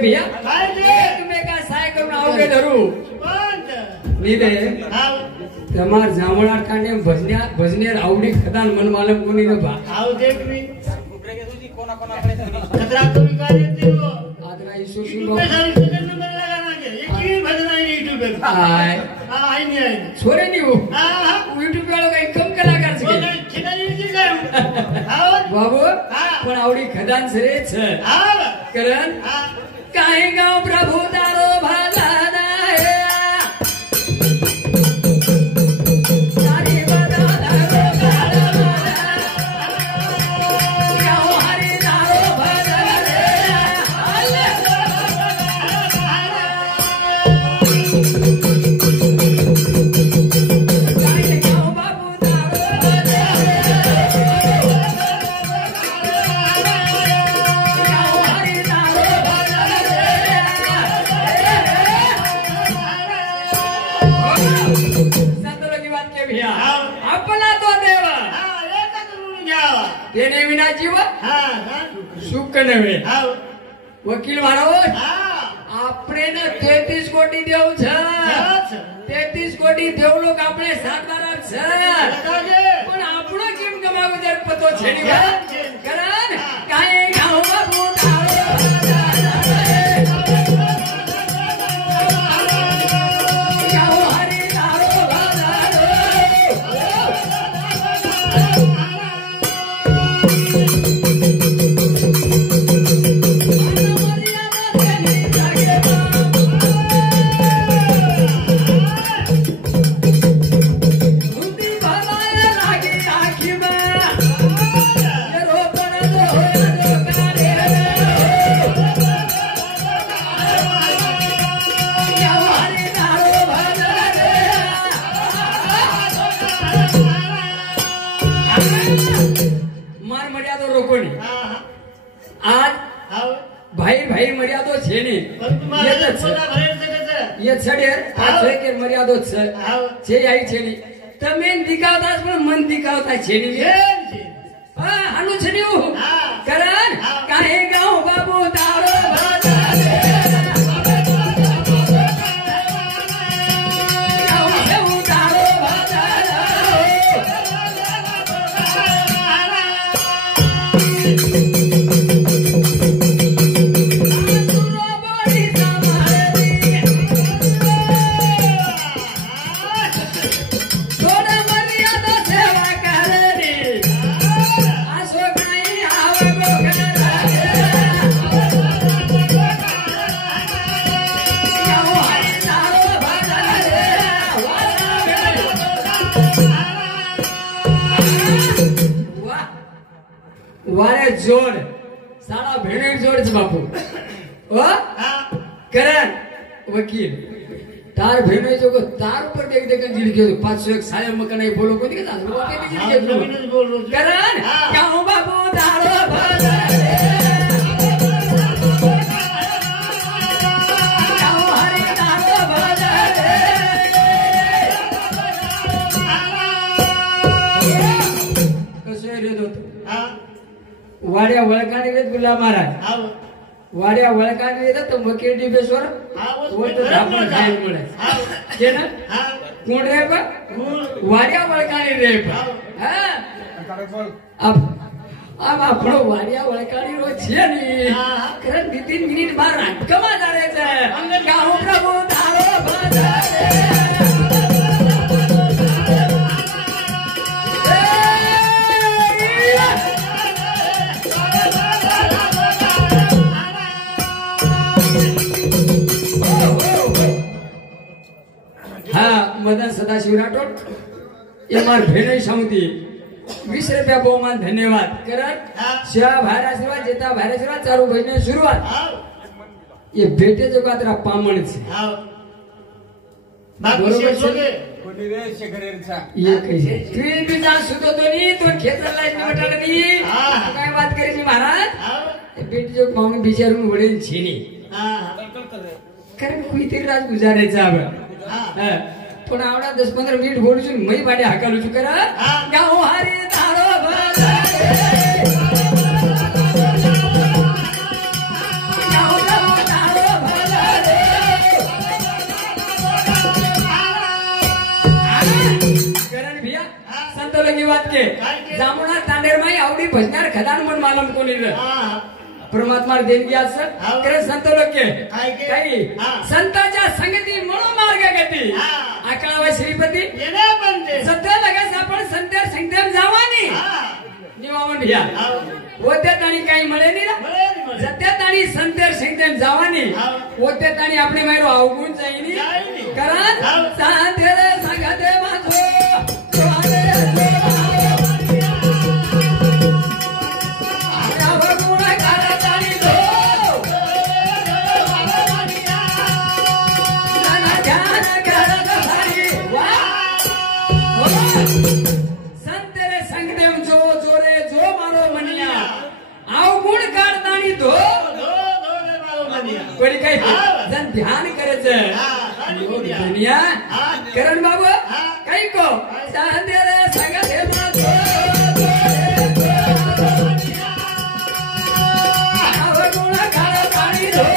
भैया तुम्ही काय सहाय करून आवडे धरू नीले तमार जांभळा कांडे भजनेर आवडी खदान मन मालम कोणी न बा आव देख मी कोना कोना खतरा तुम्ही काय देते हो आदरा ईशू यूट्यूब पे सारी सेकंड नंबर लगाना के एक ही भजना है यूट्यूब पे हाय हां नहीं आई छोरे नहीं हो हां यूट्यूब वालों का कम कलाकार छे खिदारी जी काय हां बाबू पण आवडी खदान सरे छ हां करण काहे गाव प्रभु तारो भाजाना है सारी बदाना रो गाना गाव हरी तारो भाजाना काहे गाव बाबू तारो आपला तो देव देणे विना जीव सुख नव्हे वकील महाराज આપણે ને 33 કોટી દેવ છે 33 કોટી દેવ લોક આપણે સાતવારા છે પણ આપણો કેમ કમાવો દર પતો છેડી કરણ કાય ગાવ બાબુ आज भाई भाई मर्यादो छे ने ये छड़े आज के मर्यादो छे आई छे ने तमे दिखावता पण मन दिखावता छे ने हां हानु छे ने करण काहे गाव बाबू तारो वारे जोड़ सारा भेड़ेर जोड़ छे बापू ओ करण वकील तार भेड़े जो को तार ऊपर देख देख जीड़ के 501 साया मकान है बोलो कोनी के तार ऊपर देख के करण गाओ बापू तारो भले गाओ हरि तारो भले कसे रे दो वाड्या वळकानी वेत गुला महाराज वाड्या वळकानी वेत तो वकील डिबेश्वर वो तो धापण खाय મળે છે ને કોણ રે બા વાड्या वळकानी रे बा હા अब આપણો વાड्या वळकानी રો છે ની કરે 2-3 મિનિટ બાર નાટકમાં જારે છે ગાઓ પ્રભુ તારો ભજે मदन सदाशिव राठोड ये मार भेणे समिति 20 रुपया बहुमान धन्यवाद करण शिवा भाई आशीर्वाद जेता भाई आशीर्वाद चारू भाई शुरुआत ये बेटे जो का तेरा पामण छे बरोबर छे कोणी रे शेखरेरचा ये कैसे तू भी जा सुतो तो नी तो खेतर लाइन निवटाड नी काय बात करी छी महाराज बेटे जो पामण बिचारून वडेल छे नी कारण कोई तेरी रात गुजारे जा हां पण आवडा 10-15 मिनिट बोलू છું મઈ પાડે હાકાલું છું કરા ગાઓ હારી તારો ભલે ગાઓ તારો लगी बात के जामुना तांडेर माई आवडी भजनार खदान पण मालम कोणी र परमात्मा देणगी असं खरं संत लोक काही संतांच्या संगती मनोमार्ग गती आकळावा श्रीपती सध्या लगेच आपण संत्यार संगतेम जावानी निवामन भिया ओत्यात आणि काही मळे नाही ना सत्यात आणि संत्यार संगतेम जावानी ओत्यात आणि आपले मायरो अवगुण जाईनी कारण सांतेर संगते माझो संतेरे संगदेव जो जोरे जो मारो मनिया अवगुण काढतानी धो कोणी काही जण ध्यान करायचं दुनिया करण बाबू काही को संतेरे संगदेव अवगुण काढतानी धो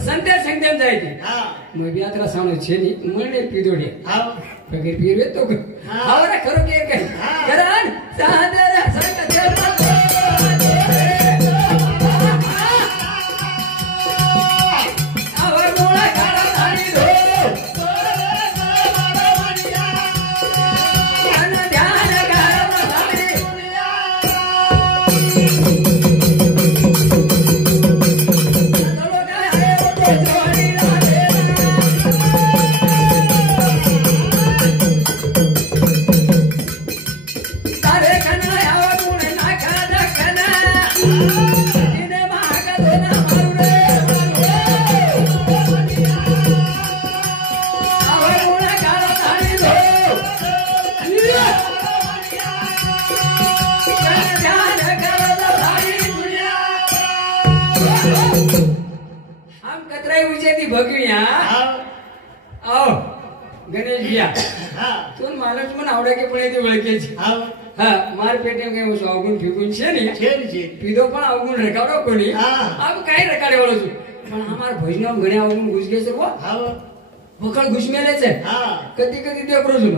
संत्या संगतेम जायती मग बी आता सांगू छेनी मने पिदोडी पगीर पिरे तो आवरा करो के काय कारण सादर संगतेम आवर गोळा काढा धाडी धो ध्यान करा धाडी गणेश भैया तुम मालूम मन आवडे के पण येते ओळखेची मार पेटे काही वस्तू अवगुण फिकून छे नहीं पीदो पण अवगुण रेकाडो कोणी अब काय रेकाडे वाळो छु पण हमार भजनाम घणे अवगुण घुस गे सर्व बकळ घुसमेलेच आहे कधी कधी ते करू छु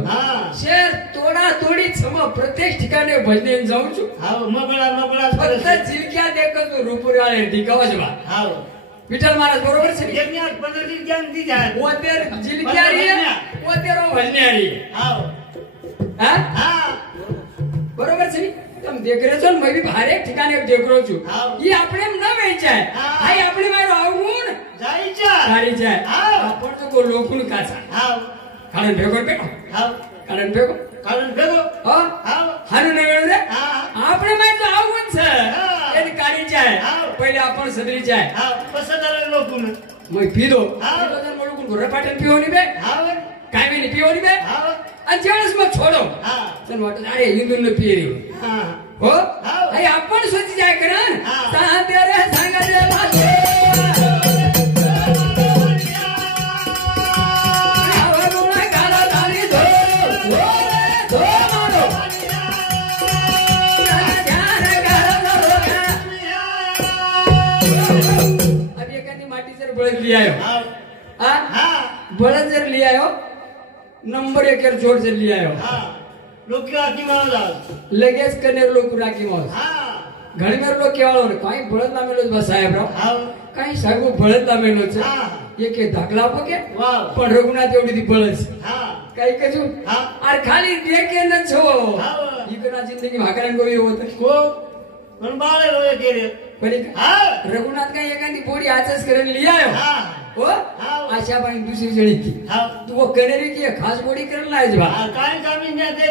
शेर तोडा तोडी सम प्रत्येक ठिकाणी भजने जाऊ छु मगळा फक्त जिलक्या देखतो रूपुराळे दिखावाच बा विठ्ठल महाराज बरोबर છે यज्ञात पद्धती ज्ञान दी જાય ઓતેર જીલક્યારી ઓતેરો ભજનારી હા बरोबर છે તમે દેખ રહ્યો છો मैं भी भारे ठिकाणी देख રહ્યો છું ઈ આપણે ન વેચાય આઈ આપણે મારો અવગુણ જાય છે સારી છે પણ તો કો લોખુણ કાચા કારણ ભેગો કારણ ભેગો હાનું ન વેળે આપણે માં તો અવગુણ છે એને કાઢી જાય पहिले आपण सदरी जाय पसदार लोकून मग पिदो पिदो लोकून घोर पाटण पिवणी बे काय बी पिवणी बे आणि जेवणच मग छोडो चल वाटत अरे हिंदून पिरी हो आई आपण स्वतः जाय करण सांगते रे सांगा रे भाषे आवडून काला दारी धो धो मारो अब एखादी माटी जर बळद लिया बळद जर लिया नंबर 1 जोड जर लिया लोक राखी मावस लगेच कनेर लोक राखी मावस घणमेर लोक केवाळो काही बळद लामेलो बस साहेब काही सांगू बळद लामेलो एक धाकला पोके पण रघुनाथ एवढी ती बळद काही कजू अरे खाली देखे न छो इकना जिंदगी भाकरान गोई होत को पण बाळे रोय केले पण रघुनाथ का एखादी पोडी आचस करून लिया हो आशा बाई दुसरी जणी की तू वो कनेरी की खास पोडी करून लायज बा काय कामी न दे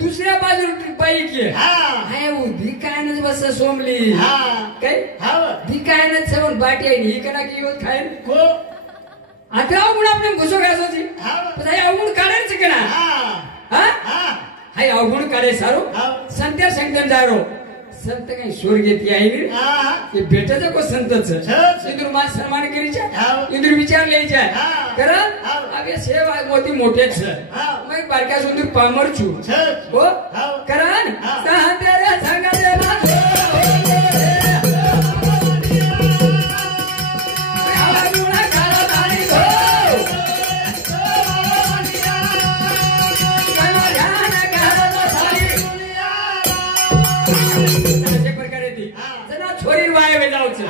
दुसऱ्या बाजू बाई की हाय वो दिकायनच बस सोमली काय दिकायनच सवन बाटी आहे इकना की होत खाय को आता अवगुण आपण घुसो घासोची पण हे अवगुण काढायचं की ना हाय अवगुण काढे सारो संत्या संगतन जारो संत काही स्वर्गेती आहे रे हा ते भेटायचं को संतच छच. इंद्र मा सन्मान करीच्या हाव. इंद्र विचार लिहायच्या हा. करा हाव. अबे सेव मोती मोठेच हाव. मग बारक्या सुंदर पामर छु छच. हो हाव. करा हाव. सांगते रे सांगते माझो छोरी वाया वेजावच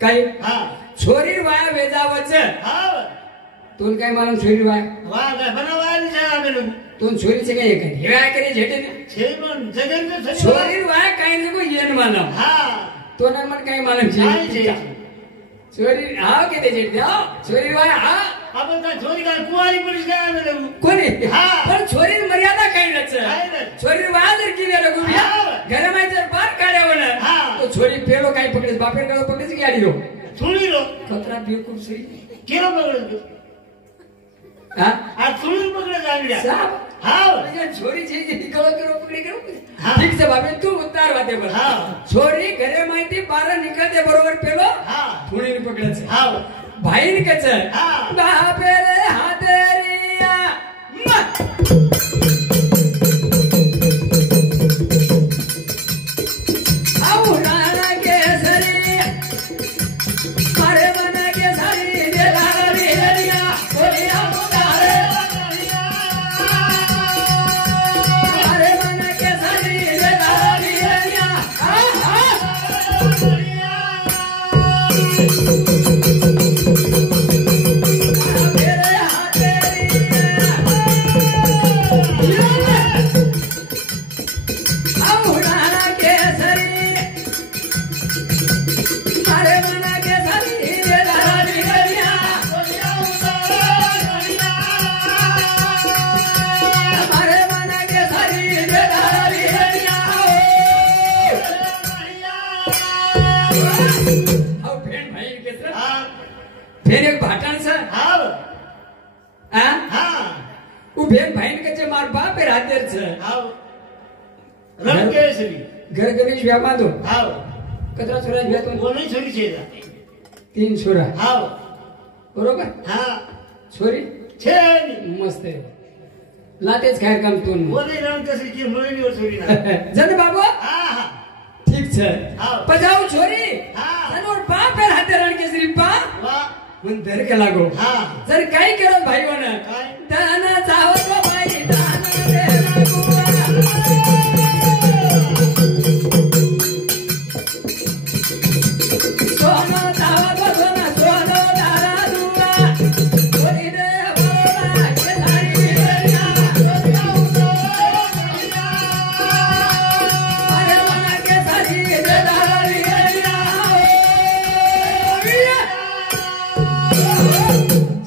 काय हा छोरी वाया वेजावच हा तोन काय मला छोरी वाया वा काय बनवायला जा आम्ही तोन छोरीचे काय काय हे वाया करे झेटे छे पण जगन छोरी वाया काय नको येन मला हा तो ना मन काय मला काय छे छोरी हा के झेटे हा छोरी वाया हा आपण काय छोरी काय कुवारी पुरुष काय आम्ही कोणी हा. पण छोरी मर्यादा काही काय नच नाही. छोरी वाया जर केली रघुबिया हा. घरामध्ये जर बार काढ्यावर हा. तो छोरी फेलो काही पकडेस बापेर गाव पकडेस गाडी हो थोडी लो खतरा बेवकूफ सही केलं पकडलं हा आज थोडी पकडलं आणल्या साहब हा म्हणजे छोरी जे निकळ करो पकडी करो हा. ठीक से बाबे तू उतार वाते बर हा. छोरी घरे माहिती 12 निकळते बरोबर पेलो हा थोडी पकडायचं हा भाईन कच हा. बापे रे हातेरिया औराणा केसरी मारे मन केसरी देला रे हरिया बोलिया मुदारे मारे मन केसरी देला रे हरिया फिर एक भाटन सर भेन भाईन कचे मार बाप राहतेर रंग केसरी घर गणेश व्या बांधो हाव कचरा छोरा व्या तो कोणी छोरी छेदा 3 छोरा हाव बरोबर हा छोरी छेनी मस्त आहे लातेच खाय काम तू कोणी रंग केसरी की मुलीवर छोरी ना जन बाबू हा हा ठीक छे हाव पजाऊ छोरी हा. जनवर बाप राहते रण केसरी बा वा मन धर के लागो हा जर काय केलं भाई वन काय दान जाव तो भाई दान दे लागू सोनो जाव तो सोनो सोनो दारा दुआ छोरी दे बोला के सारी बिरया अरे वाला के सारी दे दारा बिरया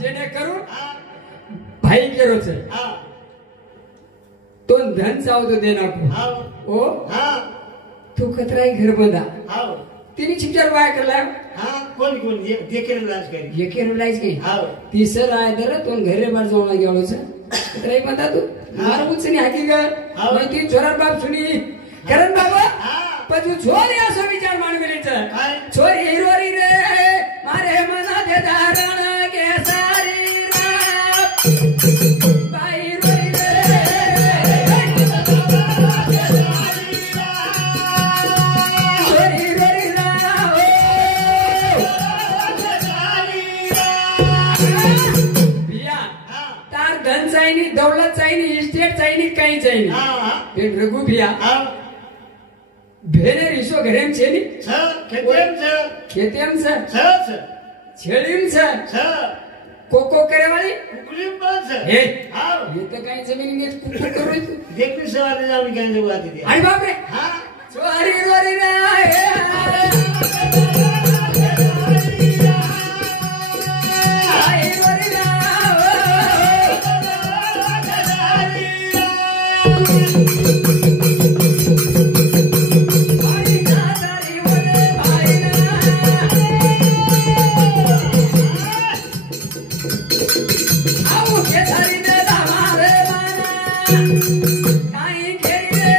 जेने करू भाई केरो छे हा तो धन चाव तो दे नाखो हाव ओ हा तू खतराई घर बंदा हाव तिने चिपचार वाया करला हा कोण देखेल लाज करी ये केरो लाईज की हाव तीसर आय दर तो घरे बार जाऊन गेलो छ खतराई बंदा तू मार मुचनी हाकी ग हाव. मैं ती छोरा बाप सुनी करण बाबा हा पजू छोरी असो विचार मान मिले छ काय छोरी हिरोरी रे मारे मना दे धारण के सारी रात बाई रोरी रे छोरी रोरी राव बिया हा तार धन चाहिए दौलत चाहिए इस्टेट चाहिए कहीं चाहिए हा फिर रघु बिया हा भेने रिसो घरेम छे नी छ खेतेम छ खेतेम से छ छ छेड़ीम से छ कोको करे वाली कुकुलीम पण छ हे हाव ये तो कहीं जमीन में कुको कर रही तू देखनी सवार जाऊन काय जगू आती ती अरे बाप रे हा छोरी रोरी रे आई रोरी रे आई दादारी बोले भाई ना आओ के थारी दे हमारे माना काई खेरी रे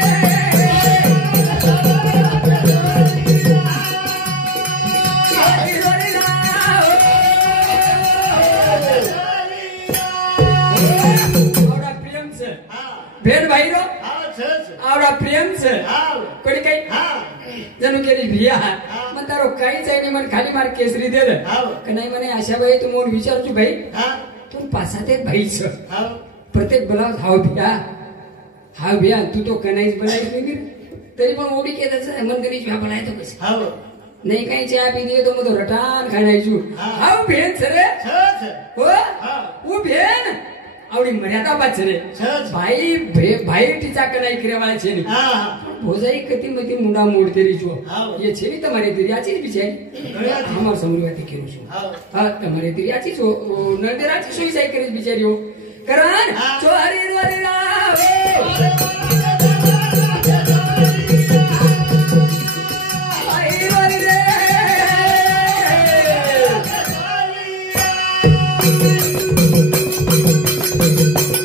भेन भाई रो આવો છે આવડા પ્રેમ છે આવો કોઈ કઈ હા જનું કે ભિયા મને તારો કઈ ચાઈ નહીં મને ખાલી માર કેસરી દે દે આવો કે નહીં મને આશા ભાઈ તું મોન વિચારું છું ભાઈ હા તું પાછા તે ભાઈ છે આવો પ્રત્યેક બોલાવ હાવ ભિયા તું તો કનાઈ બનાવી નહીં તરી પણ ઓડી કે છે મન કરી જ બનાય તો બસ આવો નહીં કઈ ચા પી દે તો હું તો રટાન ખાઈ છું હાવ ભેન છે રે છે હો હા હું ભેન આવડી મર્યાદા બાદ છે રે છે ભાઈ ટીચા કનાઈ કરેવાય છે ને હા ભોજાઈ કતી મતી મુંડા મોડ તેરી જો હા. એ છે ની તમારી તેરી આચી જ બિચારી અમાર સમૃવાતી કેવું છું આવો હા તમારી તેરી આચી છો નંદેર આચી શું સાઈ કરી બિચારીઓ કરાન હા. ચોરી રોરી રાવે આઈ રોરી રે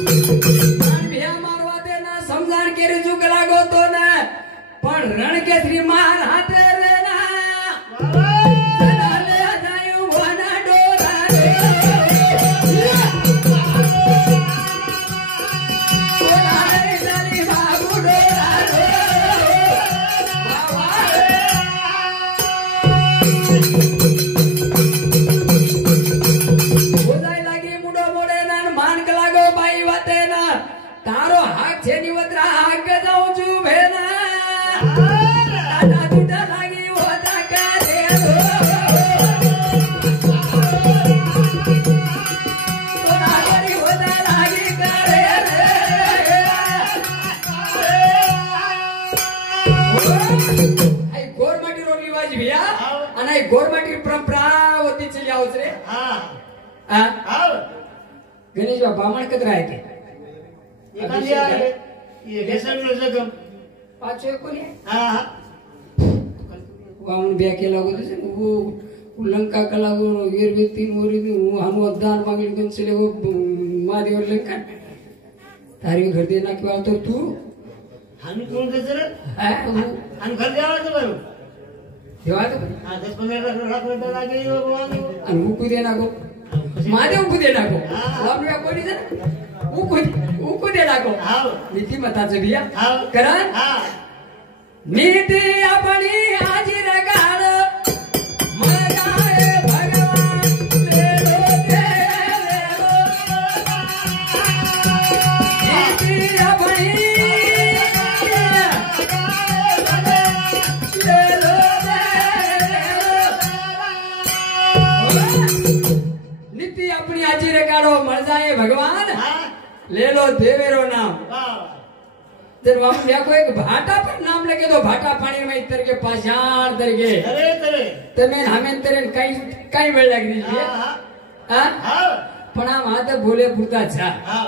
ભિયા મારવા દે ના સમજાણ કેરી ચૂક લાગો તો ને પણ રણ કે શ્રી માર હાથે રે ના સદાલે હજાયું ભોના ડોરા રે ભોના રે તારી બાબુ ડોરા રે બાવા ભોજાઈ લાગી મુડો મોડે ના માનક લાગો બાઈ વાતે ના તારો હાક છે ની વતરા હાક જાઉં છું ભેના દાદા તૂટા લાગી હોતા કરે તોરા કરી હોતા લાગી કરે આઈ ગોરમાટી રો રિવાજ ભિયા અને આઈ ગોરમાટી પરંપરા હોતી ચલી આવશે રે હા હા આવો ગણેશ બામણ કતરા કે ये कहाँ लिया है ये रेशम नो जगम પાછો એક કોને हाँ हाँ વામણ બે કે લાગો છે वो लंका कला वो वीर व्यक्ति मोरी वो हम अवतार मांगली कम से ले वो महादेव लंका तारी घर देना क्यों तो तू हम कौन कैसे रे है वो हम घर जावा तो भाई देवा तो हाँ 10-15 लाख रुपए लगे ये भगवान को अन वो को देना को महादेव को देना को वामण को नहीं दे वो को देना को हाँ नीति मता से भैया हाँ करण हाँ नीति अपनी आज रगाड़ मगाए भगवान ले लो नीति अपनी ले लो नीति अपनी आज रगाड़ो मर जाए भगवान हाँ ले लो देवेरो नाम वाह जब हम देखो एक भाटा पर नाम लगे तो भाटा पानी में इतर के पाषाण तरगे अरे तेरे तमें हमें तेरे कई वेळ लग रही है हाँ हाँ हाँ पण आम आता बोले पुरता छा हाँ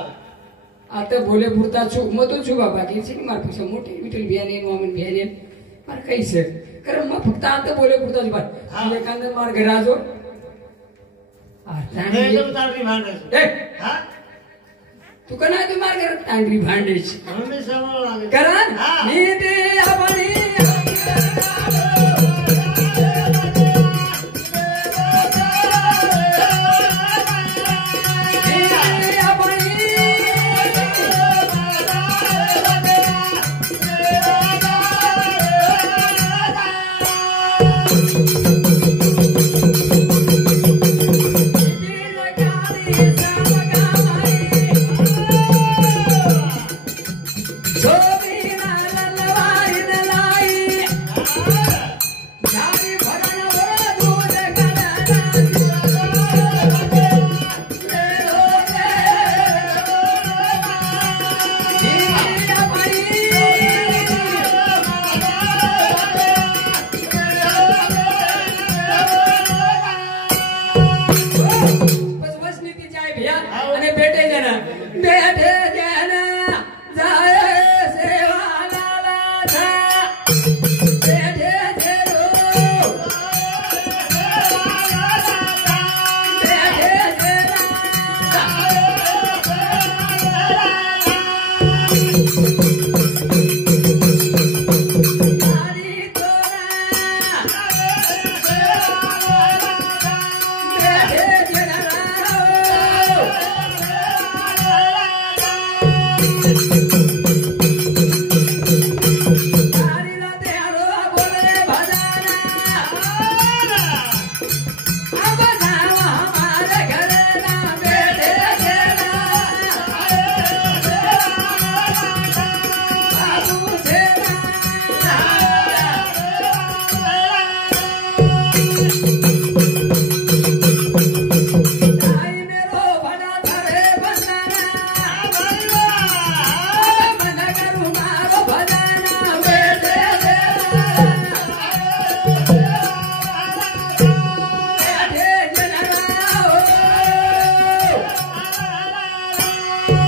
आता बोले पुरता छु म तो छु बाबा की छी मार पीछे मोटी विठल बियाने वामन बियाने मार कई से कर म फक्त आता बोले पुरता छु बात हाँ. एखादं मार घराजो नहीं तो तारी भांड है ए हाँ तू कना तू मार घर टांगरी भांडेच हमें समझ लगे करण हाँ. नीति अपनी Sobi na la la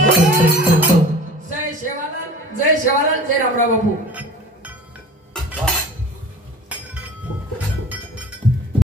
जय शेवालाल जय रामराव बापू.